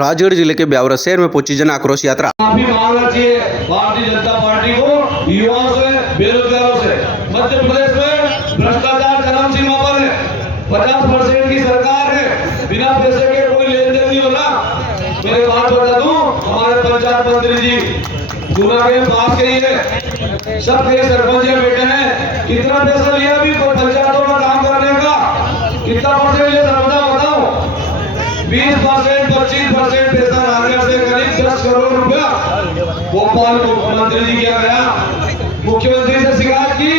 राजगढ़ जिले के ब्यावरा शहर में पहुंची जन आक्रोश यात्रा। माफी मांगना चाहिए भारतीय जनता पार्टी को, युवाओं से, बेरोजगारों से। मध्य प्रदेश में भ्रष्टाचार चरम सीमा पर है। 50% की सरकार है, बिना पैसे के कोई लेन देन नहीं हो रहा। मेरे बात बता दूं, हमारे पंचायत मंत्री जी गुना के पास के ही है, सब के सरपंच बेटे हैं। कितना पैसा लिया अभी पंचायतों में काम करने का, कितना परसेंट लिया बताओ? 20%, 25% पैसा राजगढ़ से करीब 10 करोड़ रुपया भोपाल मुख्यमंत्री जी क्या गया, मुख्यमंत्री से शिकायत की,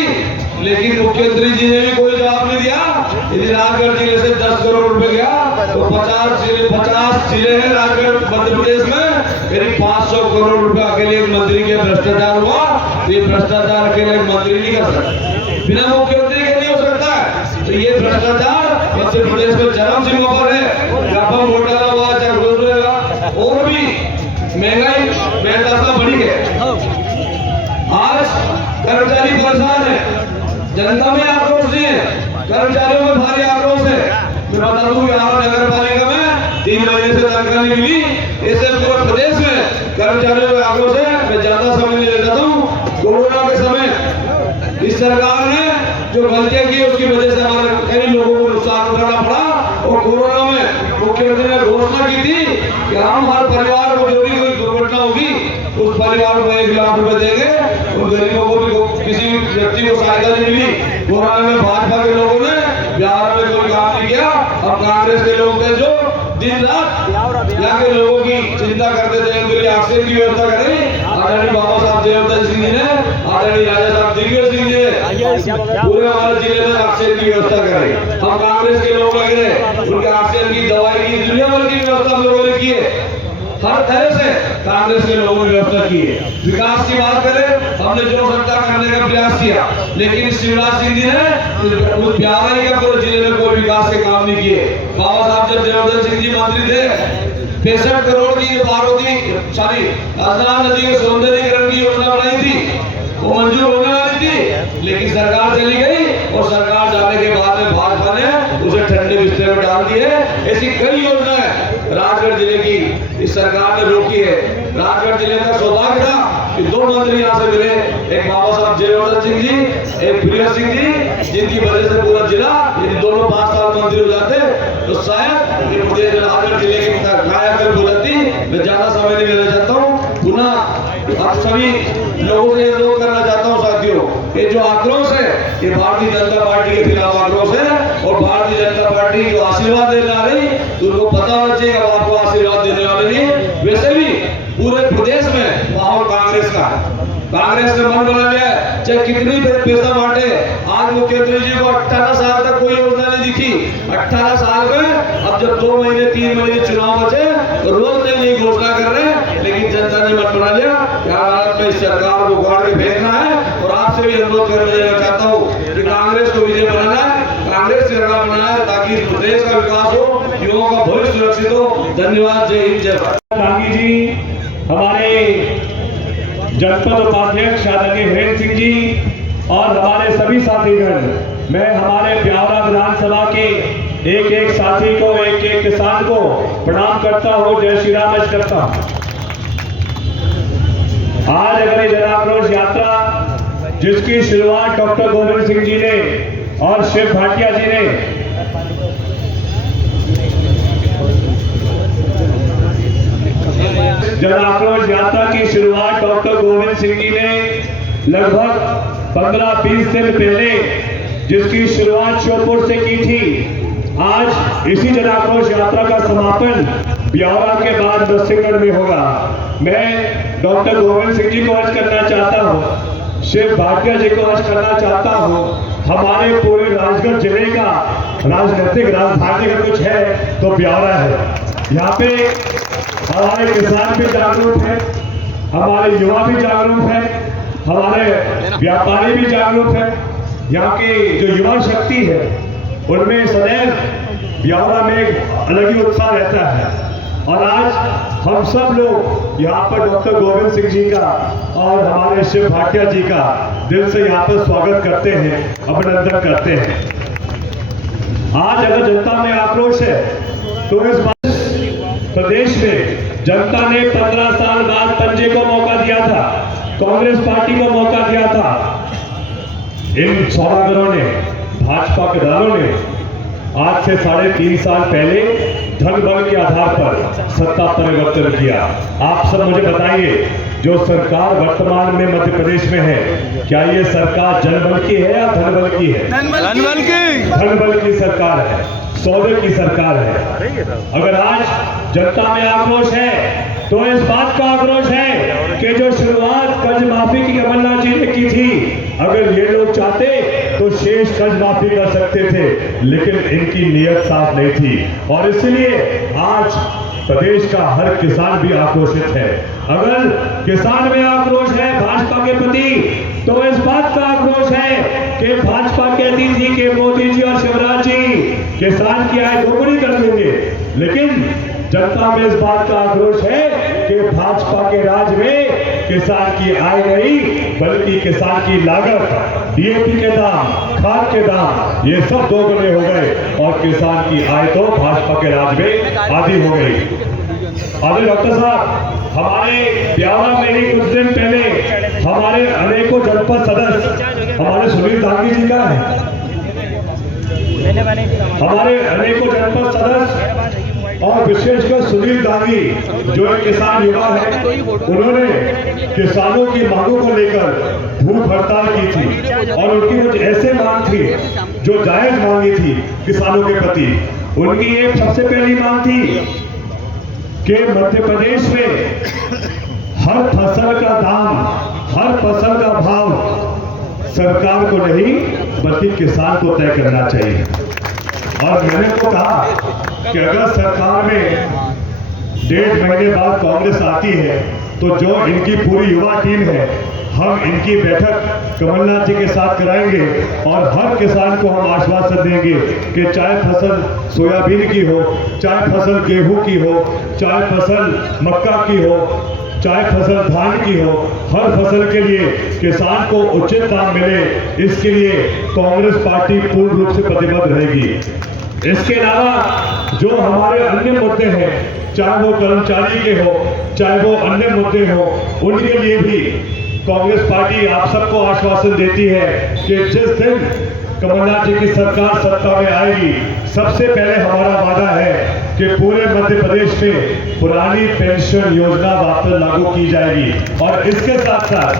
लेकिन मुख्यमंत्री जी ने भी कोई जवाब नहीं दिया। यदि राजगढ़ जिले से 10 करोड़ रुपए गया तो 50 जिले हैं राजगढ़ मध्य प्रदेश में, करीब 500 करोड़ रुपया के लिए मंत्री के भ्रष्टाचार हुआ। ये भ्रष्टाचार के लिए मंत्री नहीं कर सकता, बिना मुख्यमंत्री के नहीं हो सकता है। तो ये भ्रष्टाचार मध्य प्रदेश में चरम सीमा पर है। घोटाला हुआ, चाहे रोज रहेगा, और भी महंगाई बेहतर बढ़ी है। आज कर्मचारी परेशान है, जनता में आक्रोश नहीं है, कर्मचारियों में भारी आक्रोश है। मैं बता दूं यहाँ नगर पालिका में 3 महीने से तनख्वाह नहीं मिली, ऐसे पूरे प्रदेश में कर्मचारियों में आक्रोश है। मैं ज्यादा समय नहीं लेता हूँ। कोरोना के समय इस सरकार ने जो गलतियां की उसकी वजह से हमारे कई लोगों को नुकसान उठाना पड़ा। और कोरोना में मुख्यमंत्री ने घोषणा की थी कि हम हर परिवार को जो भी कोई दुर्घटना होगी उस परिवार को 1 लाख रुपए देंगे। उन गरीबों को भी, किसी व्यक्ति को सहायता नहीं मिली। कोरोना में भाजपा के लोगों ने बिहार में कोई काम नहीं किया। अब कांग्रेस के लोग थे जो दिन रात यहाँ के लोगों की चिंता करते थे, उनके लिए ऑक्सीजन की व्यवस्था करें। आदरणीय बाबा साहब देवदत्त सिंह जी ने, आदरणीय राजा साहब दिग्विजय सिंह जी ने पूरे हमारे जिले में ऑक्सीजन की व्यवस्था करें। हम कांग्रेस के लोग लग रहे, उनके ऑक्सीजन की, दवाई की, दुनिया भर की व्यवस्था हम लोगों ने की है। हर तरह से कांग्रेस के लोगों ने व्यवस्था की है। विकास की बात करें, हमने जनसत्ता करने का प्रयास किया, लेकिन शिवराज सिंह जी ने उस ब्यावरा का पूरे जिले में कोई विकास के काम नहीं किए। बाबा साहब जब देवदत्त सिंह जी मंत्री थे, 65 करोड़ की पार्वती अस्नान नदी के सौंदर्यीकरण की योजना बनाई थी, वो मंजूर होने वाली थी, लेकिन सरकार चली गई। और सरकार जाने के बाद में भाजपा ने उसे ठंडे बिस्तर में डाल दिए। ऐसी कई योजनाएं राजगढ़ जिले की इस सरकार ने रोकी है। राजगढ़ जिले का सौभाग्य था कि 2 मंत्री यहाँ से मिले, एक बाबा साहब देवदत्त सिंह जी, एक प्रिय सिंह जी, जिनकी वजह से पूरा जिला, यदि दोनों 5 साल मंत्री हो जाते तो शायद ये पूरे राजगढ़ जिले की कायाकल्प हो जाती। मैं ज्यादा समय नहीं लेना चाहता हूँ। पुनः आप सभी लोगों से अनुरोध करना चाहता हूँ साथियों, ये जो आक्रोश है ये भारतीय जनता पार्टी के खिलाफ आक्रोश है। और भारतीय जनता पार्टी जो आशीर्वाद देने आ रही, तो उनको पता होना चाहिए कि आपको आशीर्वाद देने वाले नहीं है। वैसे भी पूरे प्रदेश में माहौल कांग्रेस का है, कांग्रेस ने मन बना लिया है, चाहे कितनी पैसा बांटे। आज मुख्यमंत्री जी को 18 साल तक कोई योजना नहीं दिखी। 18 साल में अब जब 2 महीने 3 महीने चुनाव बचे तो रोज नई घोषणा कर रहे हैं, लेकिन जनता ने मन बना लिया कि हालात में इस सरकार को उखाड़ के फेंकना है। और आपसे भी अनुरोध करना चाहता हूँ कि कांग्रेस को विजय बनाना है, कांग्रेस की सरकार बनाना है, ताकि प्रदेश का विकास हो, युवाओं का भविष्य सुरक्षित हो। धन्यवाद। जय हिंद, जय भारत। गांधी जी, हमारे जनपद उपाध्यक्ष आदरणीय हरेंद्र सिंह जी और हमारे सभी साथीगण, मैं हमारे ब्यावरा विधानसभा के एक साथी को, एक किसान को प्रणाम करता हूँ। जय श्री राम करता हूँ। आज अगर ये जन आक्रोश यात्रा जिसकी शुरुआत डॉक्टर गोविंद सिंह जी ने और शिव भाटिया जी ने जन आक्रोश यात्रा की शुरुआत डॉक्टर गोविंद सिंह जी ने लगभग 15-20 दिन पहले जिसकी शुरुआत श्योपुर से की थी, आज इसी जन आक्रोश यात्रा का समापन ब्यावरा के बाद नरसिंहगढ़ में होगा। मैं डॉक्टर गोविंद सिंह जी को अर्ज करना चाहता हूँ, शिव भाटिया जी को अर्ज करना चाहता हूँ, हमारे पूरे राजगढ़ जिले का राजनीतिक राजधानी का कुछ है तो ब्यावरा है। यहाँ पे हमारे किसान भी जागरूक है, हमारे युवा भी जागरूक है, हमारे व्यापारी भी जागरूक है। यहाँ की जो युवा शक्ति है उनमें सदैव ब्यावरा में एक अलग ही उत्साह रहता है। और आज हम सब लोग यहाँ पर डॉक्टर गोविंद सिंह जी का और हमारे शिव भाटिया जी का दिल से यहाँ पर स्वागत करते हैं, अभिनंदन करते हैं। आज अगर जनता में आक्रोश है तो इस बात प्रदेश में जनता ने 15 साल बाद पंजे को मौका दिया था, कांग्रेस पार्टी को मौका दिया था। इन सौदागरों ने, भाजपा के दारों ने आज से 3.5 साल पहले धन बल के आधार पर सत्ता परिवर्तन किया। आप सब मुझे बताइए, जो सरकार वर्तमान में मध्य प्रदेश में है, क्या ये सरकार जनबल की है या धनबल की है? धनबल की सरकार है, सौदे की सरकार है। अगर आज जनता में आक्रोश है तो इस बात का आक्रोश है कि जो शुरुआत कर्ज माफी की कमलनाथ जी ने की थी, अगर ये लोग चाहते तो शेष कर्ज माफी कर सकते थे, लेकिन इनकी नीयत साफ नहीं थी और इसलिए आज प्रदेश का हर किसान भी आक्रोशित है। अगर किसान में आक्रोश है भाजपा के प्रति, तो इस बात का आक्रोश है कि भाजपा कहती थी कि मोदी जी और शिवराज जी किसान की आय दोगुनी कर देंगे, लेकिन जनता में इस बात का आक्रोश है कि भाजपा के राज में किसान की आय नहीं, बल्कि किसान की लागत, डीएपी के दाम, खाद के दाम, ये सब दोगुने हो गए और किसान की आय तो भाजपा के राज में आधी हो गई। आदरणीय डॉक्टर साहब, हमारे ब्यावरा में ही कुछ दिन पहले हमारे अनेकों जनपद सदस्य, हमारे सुनील दांगी जी का है, हमारे अनेकों जनपद सदस्य और विशेषकर सुनील दांगी जो एक किसान युवा है, उन्होंने किसानों की मांगों को लेकर भूख हड़ताल की थी और उनकी कुछ ऐसे मांग थी जो जायज मांगी थी किसानों के प्रति। उनकी एक सबसे पहली मांग थी कि मध्य प्रदेश में हर फसल का दाम, हर फसल का भाव सरकार को नहीं बल्कि किसान को तय करना चाहिए। और मैंने तो कहा कि अगर सरकार में 1.5 महीने बाद कांग्रेस आती है तो जो इनकी पूरी युवा टीम है, हम इनकी बैठक कमलनाथ जी के साथ कराएंगे और हर किसान को हम आश्वासन देंगे कि चाहे फसल सोयाबीन की हो, चाहे फसल गेहूं की हो, चाहे फसल मक्का की हो, चाहे फसल धान की हो, हर फसल के लिए किसान को उचित दाम मिले, इसके लिए कांग्रेस पार्टी पूर्ण रूप से प्रतिबद्ध रहेगी। इसके अलावा जो हमारे अन्य मुद्दे हैं, चाहे वो कर्मचारी के हो, चाहे वो अन्य मुद्दे हो, उनके लिए भी कांग्रेस पार्टी आप सबको आश्वासन देती है कि जिस दिन कमलनाथ जी की सरकार सत्ता में आएगी, सबसे पहले हमारा वादा है कि पूरे मध्य प्रदेश में पुरानी पेंशन योजना वापस लागू की जाएगी और इसके साथ साथ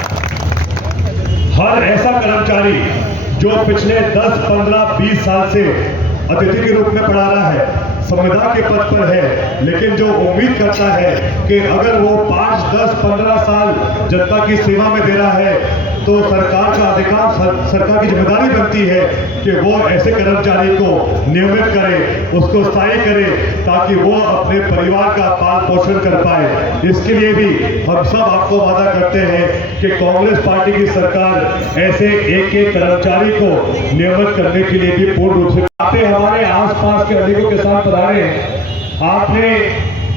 हर ऐसा कर्मचारी जो पिछले 10, 15, 20 साल से अतिथि के रूप में पढ़ा रहा है, संविदा के पद पर है, लेकिन जो उम्मीद करता है कि अगर वो 5, 10, 15 साल जनता की सेवा में दे रहा है तो सरकार का अधिकार, सरकार की जिम्मेदारी बनती है कि वो ऐसे कर्मचारी को नियमित करे, उसको स्थायी करे, ताकि वो अपने परिवार का पालन पोषण कर पाए। इसके लिए भी हम सब आपको वादा करते हैं कि कांग्रेस पार्टी की सरकार ऐसे एक कर्मचारी को नियमित करने के लिए भी पूर्ण रूप से हमारे आसपास के अनेकों किसान पधारे हैं। आपने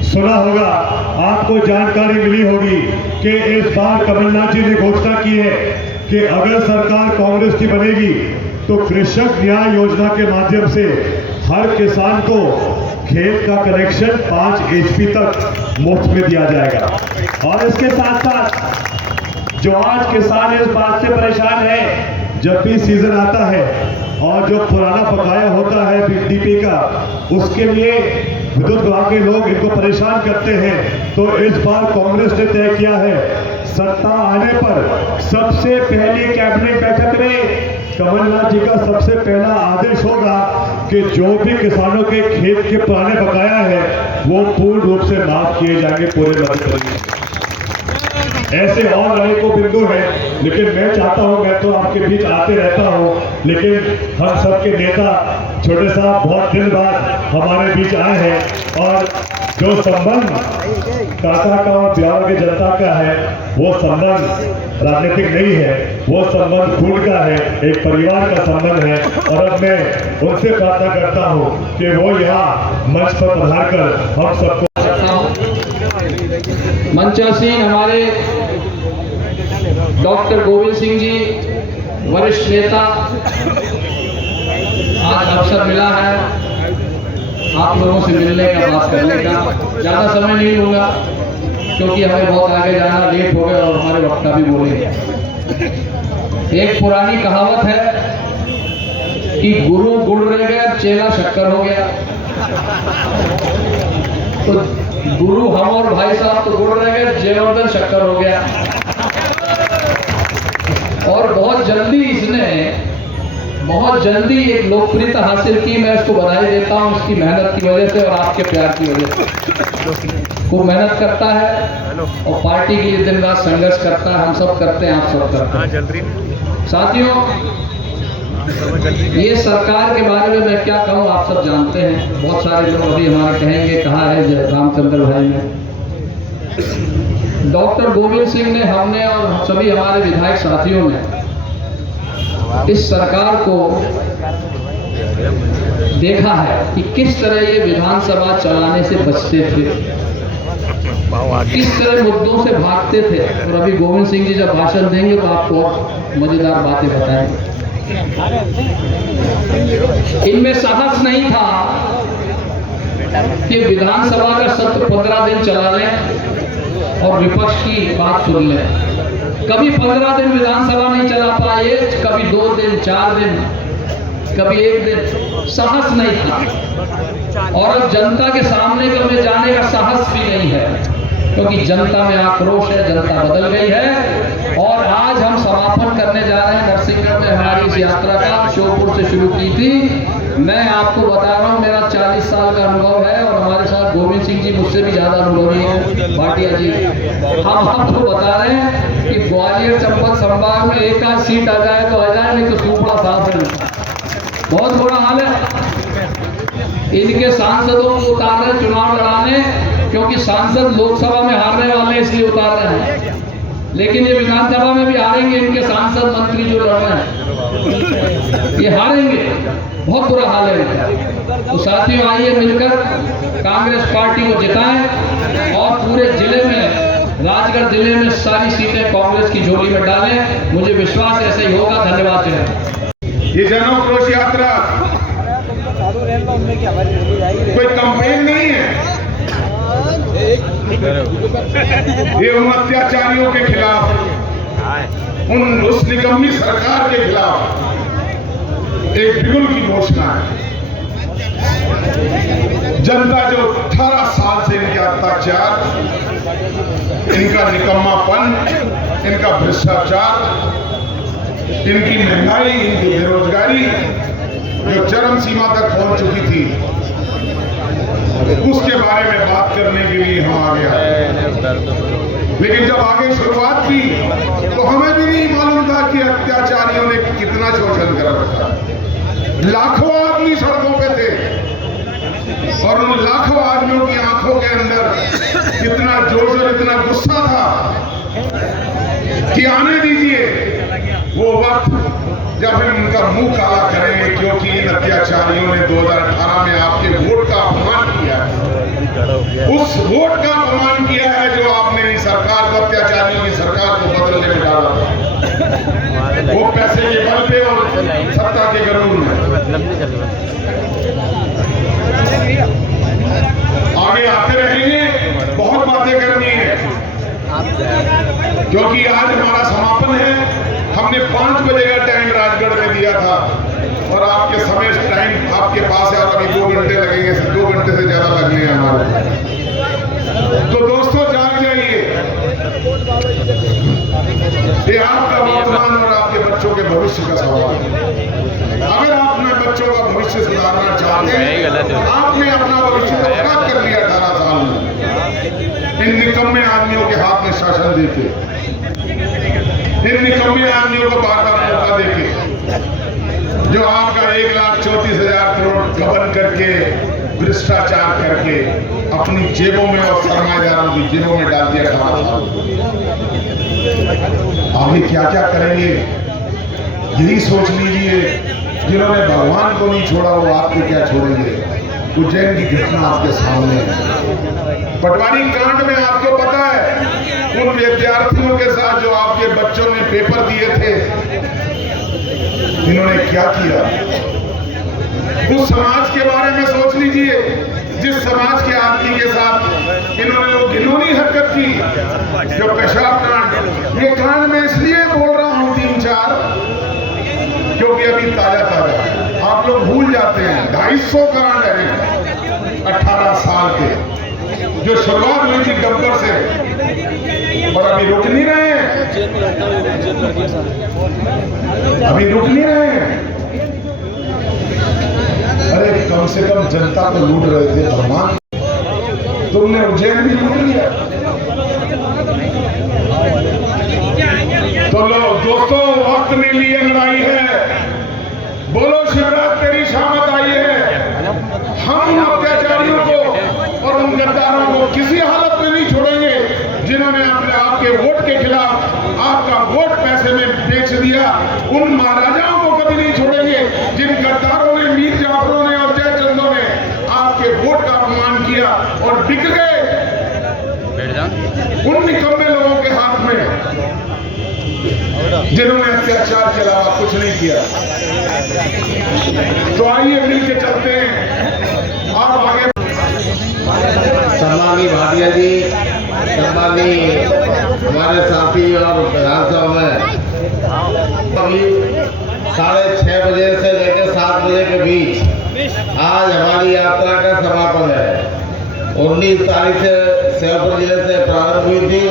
सुना होगा, आपको जानकारी मिली होगी कि इस बार कमलनाथ जी ने घोषणा की है कि अगर सरकार कांग्रेस की बनेगी तो कृषक न्याय योजना के माध्यम से हर किसान को खेत का कनेक्शन 5 HP तक मुफ्त में दिया जाएगा। और इसके साथ साथ जो आज किसान इस बात से परेशान है, जब भी सीजन आता है और जो पुराना बकाया होता है डीपी का, उसके लिए विद्युत विभाग के लोग इनको परेशान करते हैं, तो इस बार कांग्रेस ने तय किया है, सत्ता आने पर सबसे पहली कैबिनेट बैठक में कमलनाथ जी का सबसे पहला आदेश होगा कि जो भी किसानों के खेत के पुराने बकाया है वो पूर्ण रूप से माफ किए जाएंगे पूरे मध्य प्रदेश। ऐसे और अनेकों बिंदु हैं, लेकिन मैं चाहता हूं, मैं तो आपके बीच आते रहता हूं, लेकिन हम सबके नेता छोटे साहब बहुत दिन बाद हमारे बीच आए हैं और जो संबंध काका का और ब्यावरा की जनता का है, वो संबंध राजनीतिक नहीं है, वो संबंध खून का है, एक परिवार का संबंध है। और अब मैं उनसे प्रार्थना करता हूं कि वो यहाँ मंच पर पधार कर हम सबको मंचासीन हमारे डॉक्टर गोविंद सिंह जी वरिष्ठ नेता, आज अवसर मिला है आप लोगों से मिलने का, बात करने का। ज़्यादा समय नहीं लूँगा क्योंकि हमें बहुत आगे जाना, लेट हो गया और हमारे वक्त का भी बोलेंगे। एक पुरानी कहावत है कि गुरु गुड़ रह गया, चेला शक्कर हो गया। तो गुरु हम और भाई साहब तो गुड़ रह गए, जयवर्धन शक्कर हो गया। और बहुत जल्दी एक लोकप्रियता हासिल की। मैं इसको बधाई देता हूँ उसकी मेहनत की वजह से और आपके प्यार की वजह से। वो मेहनत करता है और पार्टी के लिए दिन रात संघर्ष करता है। हम सब करते हैं, आप सब करते हैं। साथियों, ये सरकार के बारे में मैं क्या कहूँ, आप सब जानते हैं। बहुत सारे लोग अभी हमारे कहेंगे, कहा है रामचंद्र भाई ने, डॉक्टर गोविंद सिंह ने, हमने और सभी हमारे विधायक साथियों ने इस सरकार को देखा है कि किस तरह ये विधानसभा चलाने से बचते थे, किस तरह मुद्दों से भागते थे। और अभी गोविंद सिंह जी जब भाषण देंगे तो आपको मजेदार बातें बताएंगे। इनमें साहस नहीं था कि विधानसभा का सत्र 15 दिन चला लें और विपक्ष की बात सुन लें। कभी 15 दिन विधानसभा नहीं चला पाए, कभी 2 दिन, 4 दिन, कभी 1 दिन। साहस नहीं था। और अब जनता के सामने कभी जाने का साहस भी नहीं है, क्योंकि जनता में आक्रोश है, जनता बदल गई है। और आज हम समापन करने जा रहे हैं नरसिंहगढ़ में हमारी इस यात्रा का। श्योपुर से शुरू की थी। मैं आपको बता रहा हूँ, मेरा 40 साल का अनुभव है और हमारे साथ गोविंद सिंह जी मुझसे भी ज्यादा अनुभवी हैं, भाटिया जी। हम आपको बता रहे हैं कि ग्वालियर चंबल संभाग में एक आध सीट आ जाए तो आ जाए, नहीं तो सूपड़ा साफ है। बहुत बुरा हाल है। इनके सांसदों को उतार रहे चुनाव लड़ाने, क्योंकि सांसद लोकसभा में हारने वाले इसलिए उतार रहे हैं, लेकिन ये विधानसभा में भी हारेंगे। इनके सांसद मंत्री जो लड़ रहे हैं ये हारेंगे। बहुत बुरा हाल है इनका। तो साथियों, आइए मिलकर कांग्रेस पार्टी को जिताएं और पूरे जिले में, राजगढ़ जिले में सारी सीटें कांग्रेस की झोली में डालें। मुझे विश्वास ऐसे ही होगा। धन्यवाद। ये जनाक्रोश यात्रा कोई कंपेन नहीं है। ये उन अत्याचारियों के खिलाफ, उस निकम्मी सरकार के खिलाफ एक बिगुल की घोषणा है। जनता जो 18 साल से इनके अत्याचार, इनका निकम्मापन, इनका भ्रष्टाचार, इनकी महंगाई, इनकी बेरोजगारी जो चरम सीमा तक पहुंच चुकी थी, उसके बारे में बात करने के लिए हम आ गया। लेकिन जब आगे शुरुआत की तो हमें भी नहीं मालूम था कि अत्याचारियों ने कितना शोषण कर रखा है। लाखों आदमी सड़कों पे थे और उन लाखों आदमियों की आंखों के अंदर इतना जोश और इतना गुस्सा था कि आने दीजिए वो वक्त जब हम उनका मुंह काला करेंगे, क्योंकि इन अत्याचारियों ने 2018 में आपके वोट का अपमान किया है। उस वोट का अपमान किया है जो आपने इस सरकार को, अत्याचारियों की सरकार को बदलने में डाला। वो पैसे के बल पे और सत्ता के गरूर में आगे आते रहेंगे। बहुत बातें करनी है, क्योंकि आज हमारा समापन है। हमने 5 बजे का टाइम राजगढ़ में दिया था और आपके समय टाइम आपके पास है और अभी 2 घंटे लगेंगे, 2 घंटे से ज्यादा लगने हैं हमारे। तो दोस्तों, जाग जाइए। ये आपका वर्तमान और आपके बच्चों के भविष्य का सवाल है। अगर आप अपने बच्चों का भविष्य सुधारना चाहते हैं, आपने अपना भविष्य तो खराब कर लिया 18 साल में इन निकम्मे आदमियों के हाथ में शासन देके, इन निकम्मे आदमियों को बार बार मौका देके, जो आपका 1,34,000 करोड़ गबन करके, भ्रष्टाचार करके अपनी जेबों में और सरमाएदारों की जेबों में डाल दिया था। आगे क्या क्या करेंगे यही सोच लीजिए। जिन्होंने भगवान को नहीं छोड़ा वो आपको क्या छोड़ेंगे। उज्जैन की घटना आपके सामने है। पटवारी कांड में आपको पता है उन विद्यार्थियों के साथ जो आपके बच्चों ने पेपर दिए थे, इन्होंने क्या किया। उस समाज के बारे में सोच लीजिए इन्होंने वो घिनौनी हरकत की जो पेशाब कांड, ये कांड मैं इसलिए बोल रहा हूं 3-4 क्योंकि अभी ताजा आप लोग भूल जाते हैं 250 कांड है 18 साल के जो शुरुआत हुई थी गब्बर से, और अभी रुक नहीं रहे हैं, अभी रुक नहीं रहे हैं। अरे कम से कम जनता को लूट रहे थे भगवान, तुमने उज्जैन भी लूट लिया। तो लो दोस्तों, वक्त ने लिए लड़ाई है, बोलो शिवराज तेरी शामत आई है। हम अत्याचारियों को और उन गद्दारों को किसी हालत में नहीं छोड़ेंगे जिन्होंने अपने आपके वोट के खिलाफ आपका वोट पैसे में बेच दिया। उन महाराजाओं को कभी नहीं छोड़ेंगे जिन गद्दारों ने, मीर जाफरों ने और जयचंदों ने आपके वोट का अपमान किया और बिक गए उन निकम्मे लोगों के हाथ में जिन्होंने अत्याचार के अलावा कुछ नहीं किया। तो आइए मिलकर चलते हैं। आप आगे सम्मानी भाटिया जी, सम्मानी हमारे साथी और विधानसभा में अभी 6:30 बजे से लेकर 7 बजे के बीच आज हमारी यात्रा का समापन है। 19 तारीख से श्योपुर जिले से प्रारंभ हुई थी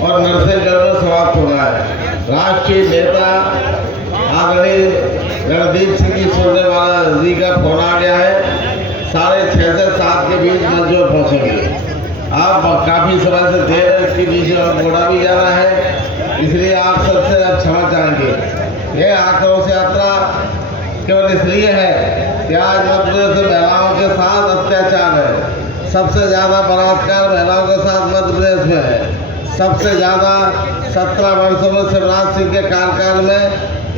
और नरसिंहगढ़ में समाप्त होना है। राष्ट्रीय नेता आदरणीय रणदीप सिंह जी सुरजेवाला जी का फोन आ गया है, 6:30 से 7 के बीच मंजूर पहुंचेंगे। आप काफी समय से देर है, इसके बीच में घोड़ा भी जाना है, इसलिए आप सबसे अब क्षमा चाहेंगे। ये आक्रोश यात्रा केवल इसलिए है कि आज मध्य प्रदेश में महिलाओं के साथ अत्याचार है। सबसे ज्यादा बलात्कार महिलाओं के साथ मध्य प्रदेश में है। सबसे ज्यादा 17 वर्षों में शिवराज सिंह के कार्यकाल में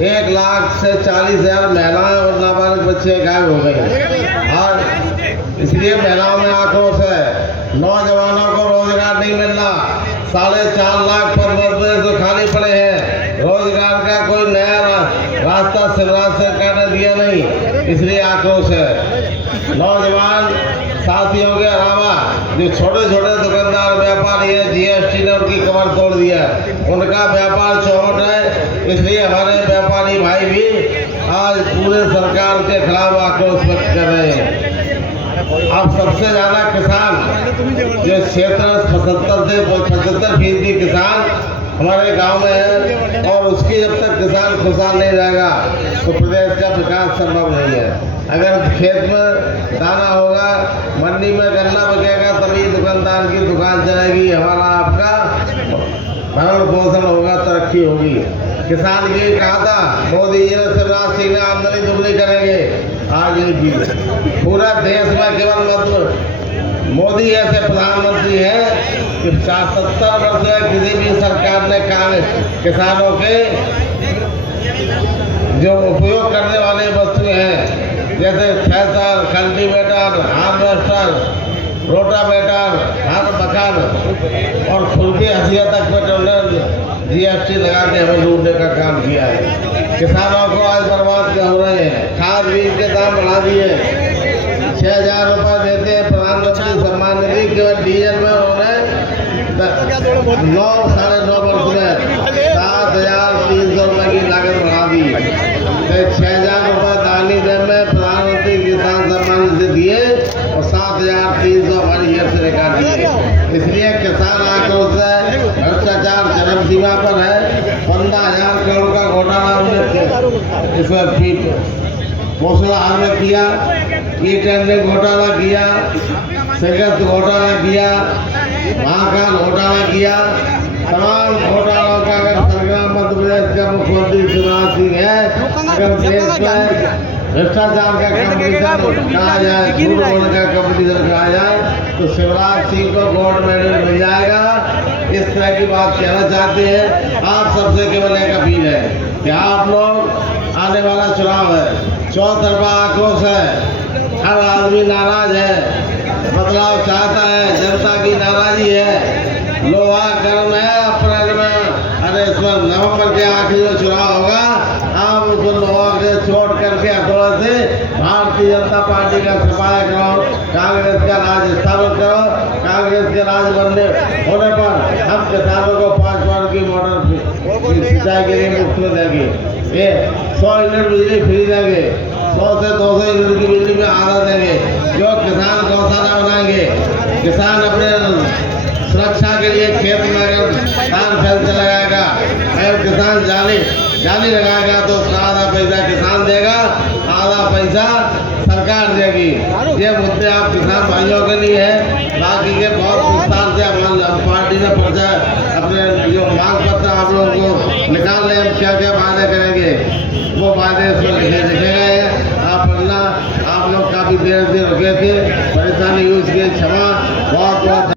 1 लाख से 40,000 महिलाएं और नाबालिग बच्चे गायब हो गए। और इसलिए महिलाओं में आक्रोश है। नौजवानों को रोजगार नहीं मिल रहा, 4.5 लाख पद मध्य प्रदेश में खाली पड़े हैं। रोजगार का कोई नया रास्ता शिवराज सरकार ने दिया नहीं, इसलिए आक्रोश है। नौजवान साथियों के अलावा जो छोटे छोटे दुकानदार व्यापारी है, जीएसटी ने उनकी कमर तोड़ दिया, उनका व्यापार चौपट है। इसलिए हमारे व्यापारी भाई भी आज पूरे सरकार के खिलाफ आक्रोश व्यक्त कर रहे हैं। अब सबसे ज्यादा किसान जो क्षेत्र 75 से 75% किसान हमारे गांव में है, और उसकी जब तक किसान खुशहाल नहीं रहेगा तो प्रदेश का विकास संभव नहीं है। अगर खेत में दाना होगा, मंडी में गन्ना बिकेगा, तभी दुकानदार की दुकान चलेगी, हमारा आपका भरण पोषण होगा, तरक्की होगी। किसान की कहा था मोदी जी ने, शिवराज सिंह ने आमदनी दुगनी करेंगे, आज नहीं की। पूरा देश में केवल मोदी ऐसे प्रधानमंत्री है कि 70 वर्ष में किसी भी सरकार ने किसानों के जो उपयोग करने वाले वस्तुएं हैं, जैसे थ्रेसर, कल्टीवेटर, हार्वेस्टर, रोटावेटर, हर बखर और खुरपी हसिया तक पे जीएसटी लगा के हमें लूटने का काम किया है। किसानों को आज बर्बाद हो रहे हैं। खाद बीज के दाम बढ़ा दिए, 6,000 रुपये देते हैं प्रधानमंत्री सम्मान निधि, केवल डीजल में उन्होंने 9 साढ़े 9 वर्ष में 7,300 रुपये की लागत बढ़ा दी। 6,000 रुपये दानी दर में प्रधानमंत्री किसान सम्मान निधि दिए और 7,300 हमारी जेब से निकाल दिए। इसलिए किसान आक्रोश है, भ्रष्टाचार चरम सीमा पर है। 15,000 करोड़ का घोटाला हमने इसमें मूसलाधार में किया, टेंडरिंग घोटाला किया, सिगरेट घोटाला किया, महाकाल घोटाला किया। तमाम घोटालों का अगर सरकार मध्य प्रदेश का मुख्यमंत्री शिवराज सिंह है, अगर देश में भ्रष्टाचार का कंपटीशन कहा जाए, झूठ बोलने का कंपटीशन कहा जाए, तो शिवराज सिंह को गोल्ड मेडल मिल जाएगा। इस तरह की बात कहना चाहते हैं। आप सबसे केवल एक अपील है कि आप लोग, आने वाला चुनाव है, चौतरफा आक्रोश है, हर आदमी नाराज है, बदलाव चाहता है, जनता की नाराजी है। लोहा गर्म है अप्रैल में, अरे इसमें नवंबर के आखिरी में चुनाव होगा। आप उसको लोहा के छोड़ करके हथौड़े से भारतीय जनता पार्टी का उपाय करो, कांग्रेस का राज स्थापित करो। कांग्रेस के राज बनने होने पर हम किसानों को 5 बार की मोटर सिंचाई के लिए मुफ्त में देंगे। ये 100 यूनिट बिजली फ्री देंगे, 100 से 200 यूनिट की बिजली में आधा देंगे। जो किसान गौशाला बनाएंगे, किसान अपने सुरक्षा के लिए खेत में अगर धान फैल लगाएगा, अगर किसान जाली लगाएगा तो उसका आधा पैसा किसान देगा, आधा पैसा सरकार देगी। ये मुद्दे आप किसान भाइयों के लिए है। बाकी के बहुत विस्तार से हमारी पार्टी ने पर्चा अपने जो मांग पत्र आप लोगों को निकाल रहे हैं, क्या क्या वादे करेंगे वो वादे इसमें लिखे गए हैं। आप पढ़ना, आप लोग काफी देर से रुके थे, परेशानी हुई, उसके क्षमा, बहुत बहुत